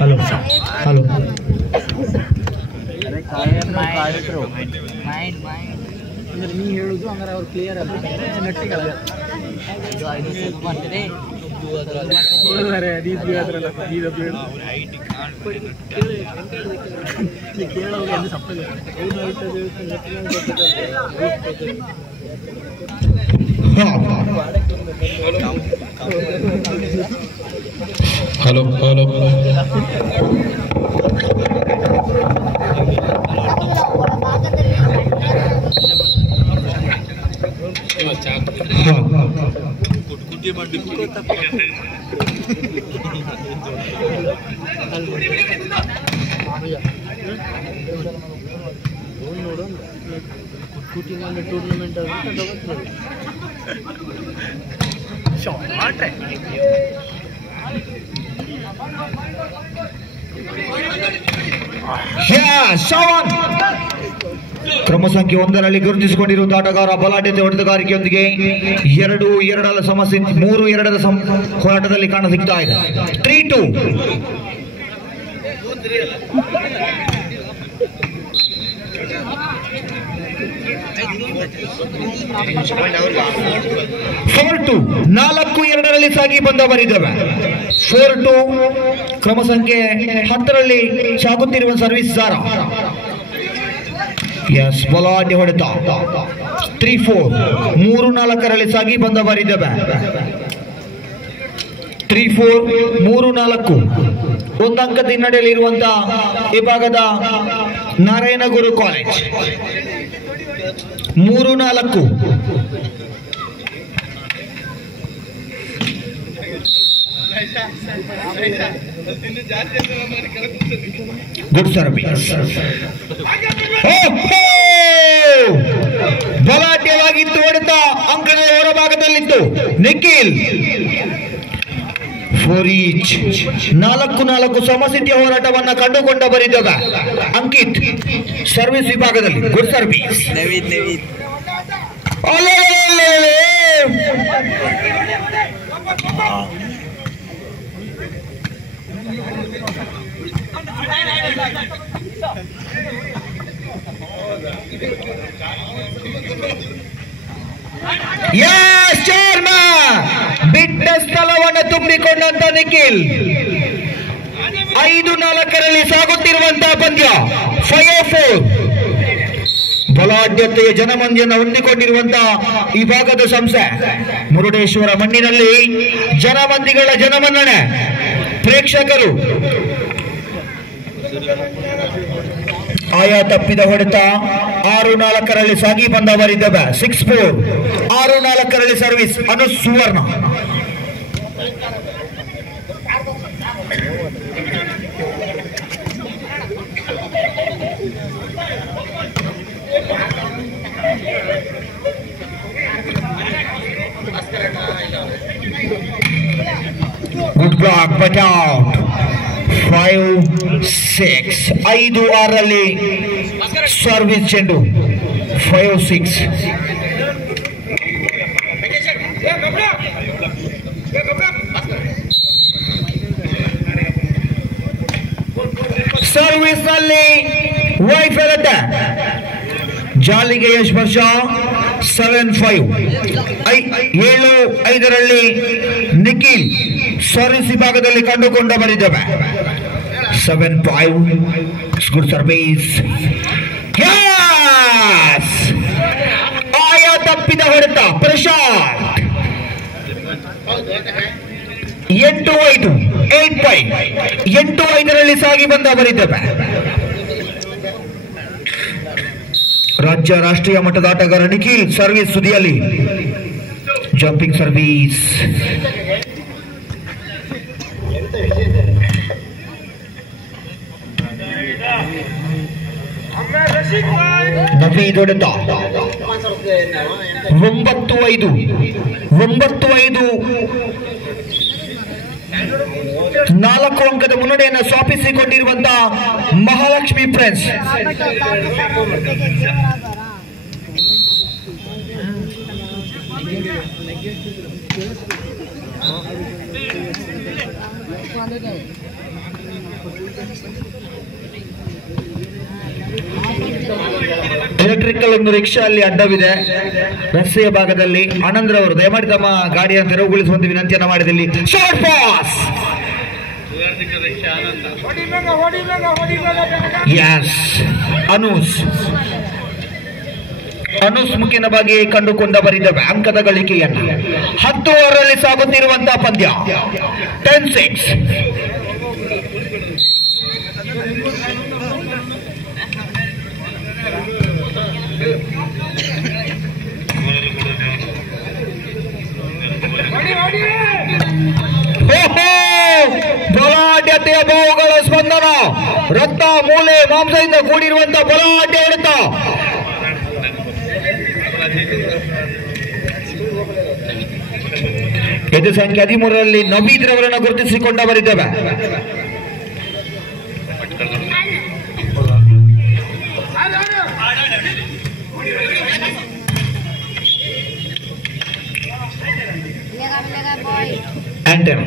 Hello hello ಅಂದ್ರೆ ನೀ ಹೇಳುದು ಅಂದ್ರೆ ಅವ್ರು ಕ್ಲಿಯರ್ ಅಲ್ಲ ನಟ್ಟಿಗಳ ಹಲೋ ಹಲೋ ಟೂರ್ನಮೆಂಟ್ ಕ್ರಮ ಸಂಖ್ಯೆ 1ರಲ್ಲಿ ಗುರುತಿಸಿಕೊಂಡಿರುವಂತಹ ಆಟಗಾರ ಬಲಾಢ್ಯತೆ ಹೊಡೆತಗಾರಿಕೆಯೊಂದಿಗೆ 2-2ರ ಸಮಸ್ಯೆ 3-2ರ ಹೋರಾಟದಲ್ಲಿ ಕಾಣ ಸಿಗ್ತಾ ಇದೆ. 3-2 4-2 4-2ರಲ್ಲಿ ಸಾಗಿ ಬಂದವರಿದ್ದಾವೆ. 4-2 ಕ್ರಮ ಸಂಖ್ಯೆ 10ರಲ್ಲಿ ಸಾಗುತ್ತಿರುವ ಸರ್ವಿಸ್ ಸಾರ ಎಸ್ ಬಲಾಢ್ಯ ಹೊಡೆತ. 3-4 3-4ರಲ್ಲಿ ಸಾಗಿ ಬಂದವರಿದ್ದಾವೆ. 3-4 3-4 ಒಂದಂಕದ ಹಿನ್ನಡೆಯಲ್ಲಿರುವಂತಹ ವಿಭಾಗದ ನಾರಾಯಣಗುರು ಕಾಲೇಜ್ 3-4 ಗುಡ್ ಸರ್ವಿಸ್. ಬಲಾಢ್ಯವಾಗಿತ್ತು ಹೊಡೆತ ಅಂಕಣದ ಹೊರಭಾಗದಲ್ಲಿತ್ತು. ನಿಖಿಲ್ 4 ಈಚ್ 4-4 ಸಮಸ್ಥಿತಿಯ ಹೋರಾಟವನ್ನ ಕಂಡುಕೊಂಡ ಬರಿದಾಗ ಅಂಕಿತ್ ಸರ್ವಿಸ್ ವಿಭಾಗದಲ್ಲಿ ಗುಡ್ ಸರ್ವಿಸ್. ಬಿಟ್ಟ ಸ್ಥಳವನ್ನು ತುಂಬಿಕೊಂಡಂತ ನಿಖಿಲ್ 5-4ರಲ್ಲಿ ಸಾಗುತ್ತಿರುವಂತಹ ಪಂದ್ಯ 5-4 ಬಲಾಢ್ಯತೆಯ ಜನಮಂದಿಯನ್ನು ಹೊಂದಿಕೊಂಡಿರುವಂತಹ ಈ ಭಾಗದ ಸಂಸ್ಥೆ ಮುರುಡೇಶ್ವರ ಮಣ್ಣಿನಲ್ಲಿ ಜನಮಂದಿಗಳ ಜನಮನ್ನಣೆ ಪ್ರೇಕ್ಷಕರು ಆಯಾ ತಪ್ಪಿದ ಹೊಡೆತ 6-4ರಲ್ಲಿ ಸಾಗಿ ಬಂದವರಿದ್ದಾವೆ. 6-4 6-4ರಲ್ಲಿ service Anu Suvarna. Good block but out. 5-6 5-6ರಲ್ಲಿ ಸರ್ವಿಸ್ ಚೆಂಡು 5-6. ಸರ್ವಿಸ್ ನಲ್ಲಿ ವೈಫಲ್ಯತ ಜಾಲಿಗೆ ಸ್ಪರ್ಶ 7-5 7-5ರಲ್ಲಿ ನಿಖಿಲ್ ಸರ್ವಿಸ್ ವಿಭಾಗದಲ್ಲಿ ಕಂಡುಕೊಂಡ ಬರಿದ್ದೇವೆ. 7-5 ಗುಡ್ ಸರ್ವಿಸ್. ಆಯಾ ತಪ್ಪಿದ ಹೊಡೆತ ಪ್ರಶಾಂತ್ 8-5 8-5 8-5ರಲ್ಲಿ ಸಾಗಿ ಬಂದ ಬರಿದ್ದೇವೆ. ರಾಜ್ಯ ರಾಷ್ಟ್ರೀಯ ಮಟ್ಟದ ಆಟಗಾರ ನಿಖಿಲ್ ಸರ್ವಿಸ್ ಸುದಿಯಲ್ಲಿ ಜಂಪಿಂಗ್ ಸರ್ವಿಸ್. ನವೀದ್ ಹೊಡೆತ 9-5 4 ಅಂಕದ ಮುನ್ನಡೆಯನ್ನು ಸ್ಥಾಪಿಸಿಕೊಂಡಿರುವಂತಹ ಮಹಾಲಕ್ಷ್ಮಿ ಫ್ರೆಂಡ್ಸ್. ಎಲೆಕ್ಟ್ರಿಕಲ್ ಒಂದು ರಿಕ್ಷಾ ಅಲ್ಲಿ ಅಡ್ಡವಿದೆ ರಸ್ತೆಯ ಭಾಗದಲ್ಲಿ. ಆನಂದ್ ಅವರು ದಯಮಾಡಿ ತಮ್ಮ ಗಾಡಿಯನ್ನು ತೆರವುಗೊಳಿಸುವಂತೆ ವಿನಂತಿಯನ್ನು ಮಾಡಿದಲ್ಲಿ. Short pass. ಯಸ್, ಅನುಸ್ ಮುಖಿನ ಬಗ್ಗೆ ಕಂಡುಕೊಂಡ ಬರಿದವೆ ಅಂಕದ ಗಳಿಕೆಯನ್ನು. 10 ಓವರಲ್ಲಿ ಸಾಗುತ್ತಿರುವಂತಹ ಪಂದ್ಯ 10-6. ಬಲಾಢ್ಯತೆಯ ಬಾವುಗಳ ಸ್ಪಂದನ, ರಕ್ತ ಮೂಳೆ ಮಾಂಸದಿಂದ ಕೂಡಿರುವಂತಹ ಬಲಾಢ್ಯ ಹೊಡೆತ. ಇದು ಸಂಖ್ಯೆ 13ರಲ್ಲಿ ನವೀದ್ ರವರನ್ನು ಗುರುತಿಸಿಕೊಂಡವರಿದ್ದೇವೆ. ಆಂಟನ್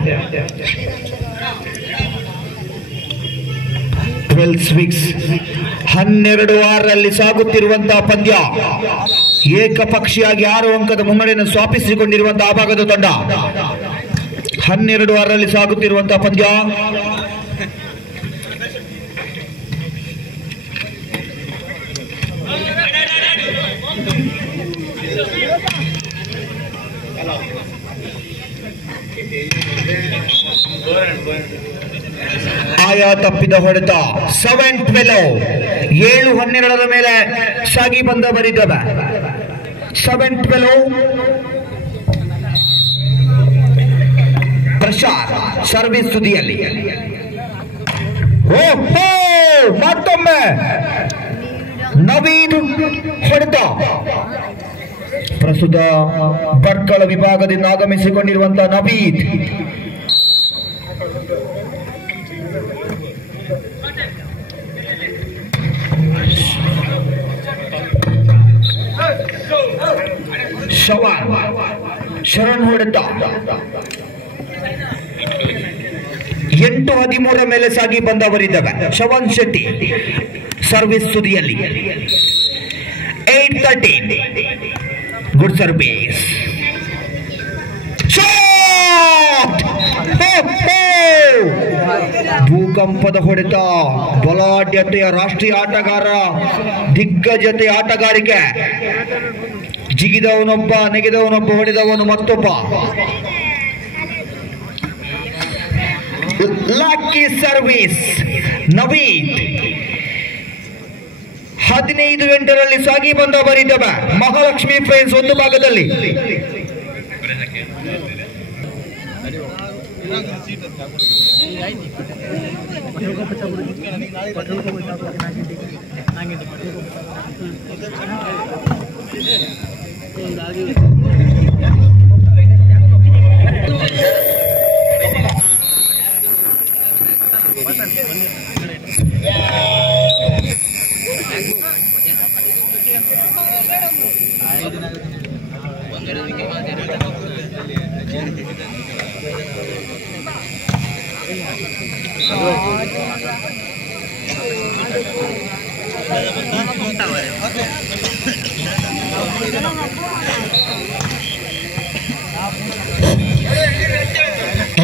12-6 ಸಾಗುತ್ತಿರುವಂತಹ ಪಂದ್ಯ. ಏಕಪಕ್ಷೀಯಾಗಿ 6 ಅಂಕದ ಮುನ್ನಡೆಯನ್ನು ಸ್ಥಾಪಿಸಿಕೊಂಡಿರುವಂತಹ ಆ ಭಾಗದ ತಂಡ. 12-6 ಸಾಗುತ್ತಿರುವಂತಹ ಪಂದ್ಯ. ಆಯಾ ತಪ್ಪಿದ ಹೊಡೆತ 7-12. 7-12 ಮೇಲೆ ಸಾಗಿ ಬಂದ ಬರಿದವೆ. 7-12. ಪ್ರಶಾಂತ್ ಸರ್ವಿಸ್ ತುದಿಯಲ್ಲಿ. ಓಹೋ, ಮತ್ತೊಮ್ಮೆ ನವೀದ್ ಹೊಡೆತ. ಪ್ರಸ್ತುತ ಭಟ್ಕಳ ವಿಭಾಗದಿಂದ ಆಗಮಿಸಿಕೊಂಡಿರುವಂತಹ ನವೀದ್. ಶರಣ್ ಹೊಡೆತ 8-13 ಮೇಲೆ ಸಾಗಿ ಬಂದವರಿದ್ದಾವೆ. ಶವನ್ ಶೆಟ್ಟಿ ಸರ್ವಿಸ್ ತುದಿಯಲ್ಲಿ. 8-13. Good service. ಭೂಕಂಪದ ಹೊಡೆತ. ಬಲಾಢ್ಯತೆಯ ರಾಷ್ಟ್ರೀಯ ಆಟಗಾರ, ದಿಗ್ಗಜತೆ ಆಟಗಾರಿಕೆ. ಜಿಗಿದವನೊಬ್ಬ, ನೆಗೆದವನೊಬ್ಬ, ಹೊಡೆದವನು ಮತ್ತೊಬ್ಬ. Lucky service Naveed. 15-8 ಸಾಗಿ ಬಂದವರಿದ್ದವ ಮಹಾಲಕ್ಷ್ಮಿ ಫ್ರೆಂಡ್ಸ್ ಒಂದು ಭಾಗದಲ್ಲಿ.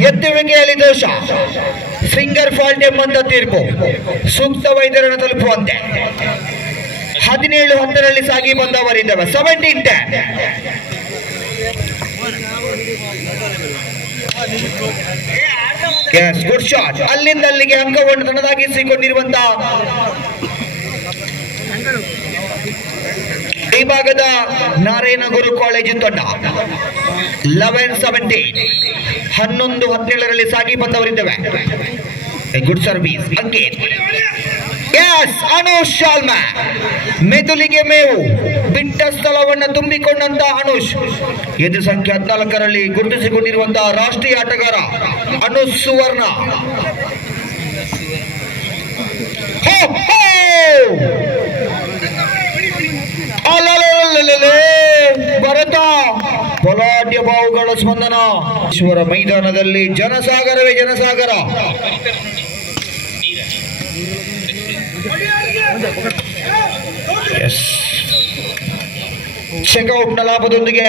ಎತ್ತುವಿಕೆಯಲ್ಲಿ ದೋಷ, ಫಿಂಗರ್ ಫಾಲ್ಟ್ ಎಂಬಂತ ತೀರ್ಪು. ಸೂಕ್ತ ವೈದ್ಯರನ್ನು ತಲುಪುವಂತೆ. 17-10 ಸಾಗಿ ಬಂದವರಿದ್ದವ. 17-10. Good shot. ಅಲ್ಲಿಂದ ಅಲ್ಲಿಗೆ ಅಂಕವನ್ನು ತನ್ನದಾಗಿಸಿಕೊಂಡಿರುವಂತಹ ಈ ಭಾಗದ ನಾರಾಯಣ ಗುರು ಕಾಲೇಜು ತಂಡ 11-17 11-17 ಸಾಗಿ ಬಂದವರಿದ್ದೇವೆ. Good service Ankit. ಎಸ್ ಅನುಷ್ ಶಾಲ್ಮಾ ಮೆದುಳಿಗೆ ಮೇವು ಬಿಟ್ಟ ಸ್ಥಳವನ್ನು ತುಂಬಿಕೊಂಡಂತ ಅನುಷ್ ಎದು ಸಂಖ್ಯೆ 14ರಲ್ಲಿ ಗುರುತಿಸಿಕೊಂಡಿರುವಂತಹ ರಾಷ್ಟ್ರೀಯ ಆಟಗಾರ ಅನುಷ್ ಸುವರ್ಣ. ಭರತ ಬಲಾಢ್ಯ ಬಾವುಗಳ ಸ್ಪಂದನ. ಈಶ್ವರ ಮೈದಾನದಲ್ಲಿ ಜನಸಾಗರವೇ ಜನಸಾಗರ. ಚೆಕ್ಔಟ್ ನ ಲಾಭದೊಂದಿಗೆ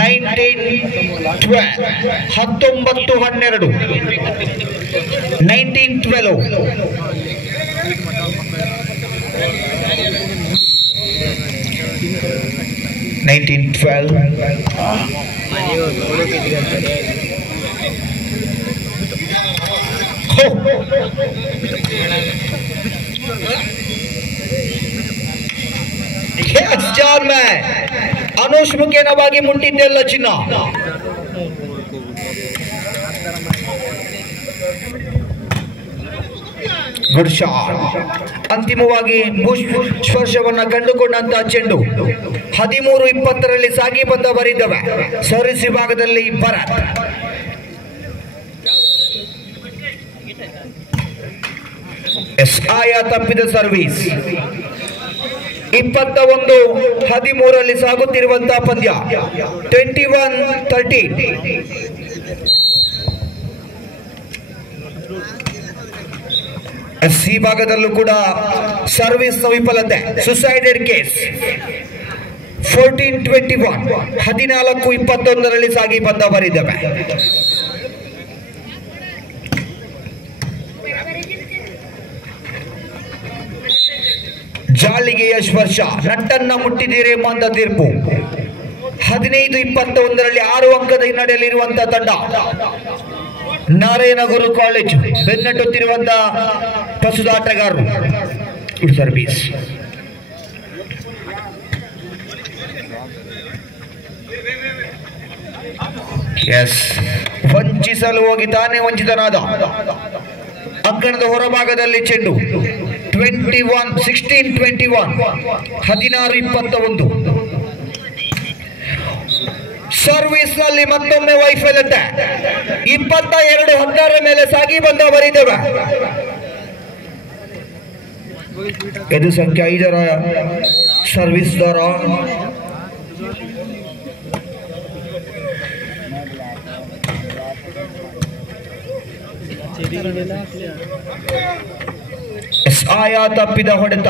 19-12 ಅನುಷ್ ಮುಖೇನವಾಗಿ ಮುಟ್ಟಿದ್ದೆಲ್ಲ ಚಿನ್ನ. Good shot. ಅಂತಿಮವಾಗಿ ಸ್ಪರ್ಶವನ್ನ ಕಂಡುಕೊಂಡಂತಹ ಚೆಂಡು 13-20 ಸಾಗಿ ಬಂದವರಿದ್ದವೆ. ಸರ್ವಿಸ್ ವಿಭಾಗದಲ್ಲಿ ಭರತ್. ಆಯಾ ತಪ್ಪಿದ ಸರ್ವಿಸ್. 21-13 ಸಾಗುತ್ತಿರುವಂತಹ ಪಂದ್ಯ 21-13. ಸಿ ಭಾಗದಲ್ಲೂ ಕೂಡ ಸರ್ವಿಸ್ ವಿಫಲತೆ. ಸುಸೈಡೆಡ್ ಕೇಸ್ 14-21 14-21 ಸಾಗಿ ಬಂದವರಿದ್ದೇವೆ. ಜಾಲಿಗೆಯ ಸ್ಪರ್ಶ ನಟ್ಟನ್ನ ಮುಟ್ಟಿದ್ದೀರಿ ಎಂಬಂತ ತೀರ್ಪು. 15-21 6 ಅಂಕದ ಹಿನ್ನಡೆಯಲ್ಲಿರುವಂತಹ ತಂಡ ನಾರಾಯಣ ಗುರು ಕಾಲೇಜು. ಬೆನ್ನಟ್ಟುತ್ತಿರುವಂತಹ ಪ್ರಸ್ತುತ ಆಟಗಾರರು. Good service. ಎಸ್ ವಂಚಿಸಲು ಹೋಗಿ ತಾನೇ ವಂಚಿತನಾದ. ಅಂಕಣದ ಹೊರಭಾಗದಲ್ಲಿ ಚೆಂಡು 16-21 16-21. ಸರ್ವಿಸ್ ನಲ್ಲಿ ಮತ್ತೊಮ್ಮೆ ವೈಫಲ್ಯತೆ. 22-16 ಮೇಲೆ ಸಾಗಿ ಬಂದವರಿದ್ದೇವೆ. ಇದು ಸಂಖ್ಯೆ 5ರ ಸರ್ವಿಸ್ ದರ. ಆಯಾ ತಪ್ಪಿದ ಹೊಡೆತ.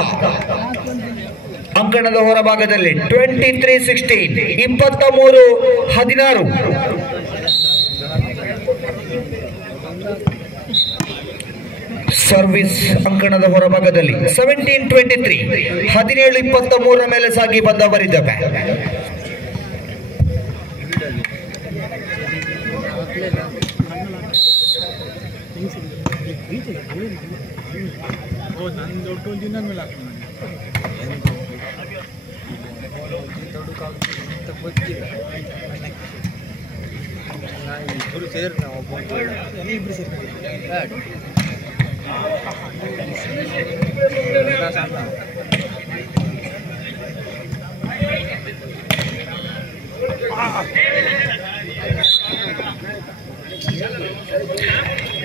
ಅಂಕಣದ ಹೊರಭಾಗದಲ್ಲಿ 23-16 23-16. ಸರ್ವಿಸ್ ಅಂಕಣದ ಹೊರಭಾಗದಲ್ಲಿ 17-23 17-23 ಮೇಲೆ ಸಾಗಿ ಬಂದವರಿದ್ದೇವೆ.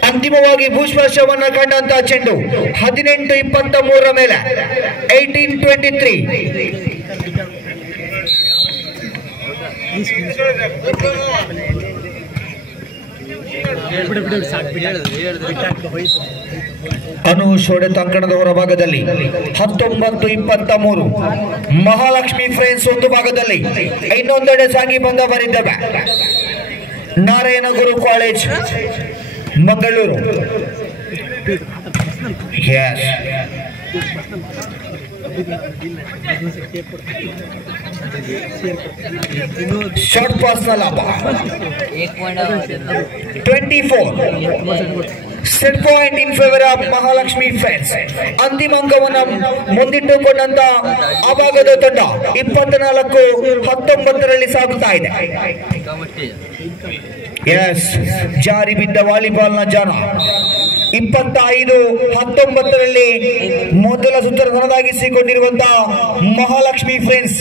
ಅಂತಿಮವಾಗಿ ಭೂಸ್ಪರ್ಶವನ್ನು ಕಂಡಂತಹ ಚೆಂಡು 18-23 ಮೇಲೆ 18-23. ಅನುಷ್ ಹೊಡೆತ ಅಂಕಣದ ಹೊರಭಾಗದಲ್ಲಿ 19-23. ಮಹಾಲಕ್ಷ್ಮಿ ಫ್ರೆಂಡ್ಸ್ ಒಂದು ಭಾಗದಲ್ಲಿ ಇನ್ನೊಂದೆಡೆ ಸಾಗಿ ಬಂದವರಿದ್ದೇವೆ. Narayana Guru college Mangaluru. Short pass ನ ಲಾಭ 24 set point in favour of Mahalakshmi friends. ಅಂತಿಮ ಅಂಕವನ್ನು ಮುಂದಿಟ್ಟುಕೊಂಡಂತ ಅಭಾಗದ ತಂಡ 24-19 ಸಾಗುತ್ತಾ ಇದೆ. ಎಸ್, ಜಾರಿ ಬಿದ್ದ ವಾಲಿಬಾಲ್ನ ಜಾನ 25-19 ಮೊದಲ ಸುತ್ತರ ತನ್ನದಾಗಿಸಿಕೊಂಡಿರುವಂತಹ ಮಹಾಲಕ್ಷ್ಮಿ ಫ್ರೆಂಡ್ಸ್.